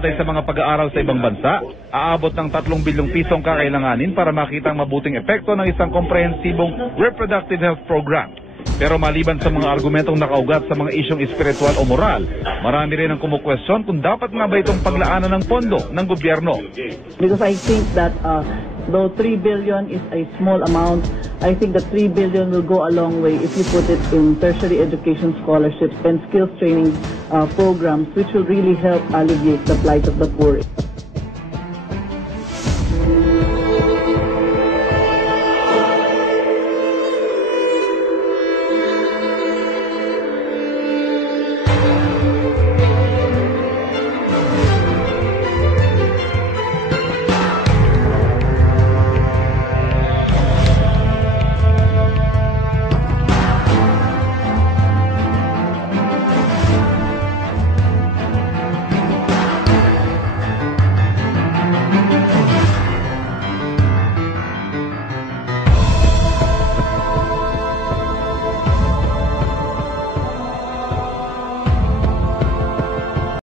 Batay sa mga pag-aaral sa ibang bansa, aabot ng 3 bilyong piso ang kakailanganin para makita ang mabuting epekto ng isang komprehensibong reproductive health program. Pero maliban sa mga argumentong nakaugat sa mga isyong espiritual o moral, marami rin ang kumukwestiyon kung dapat nga ba itong paglaanan ng pondo ng gobyerno. Because I think that though 3 billion is a small amount, I think that 3 billion will go a long way if you put it in tertiary education scholarships and skills training programs, which will really help alleviate the plight of the poor.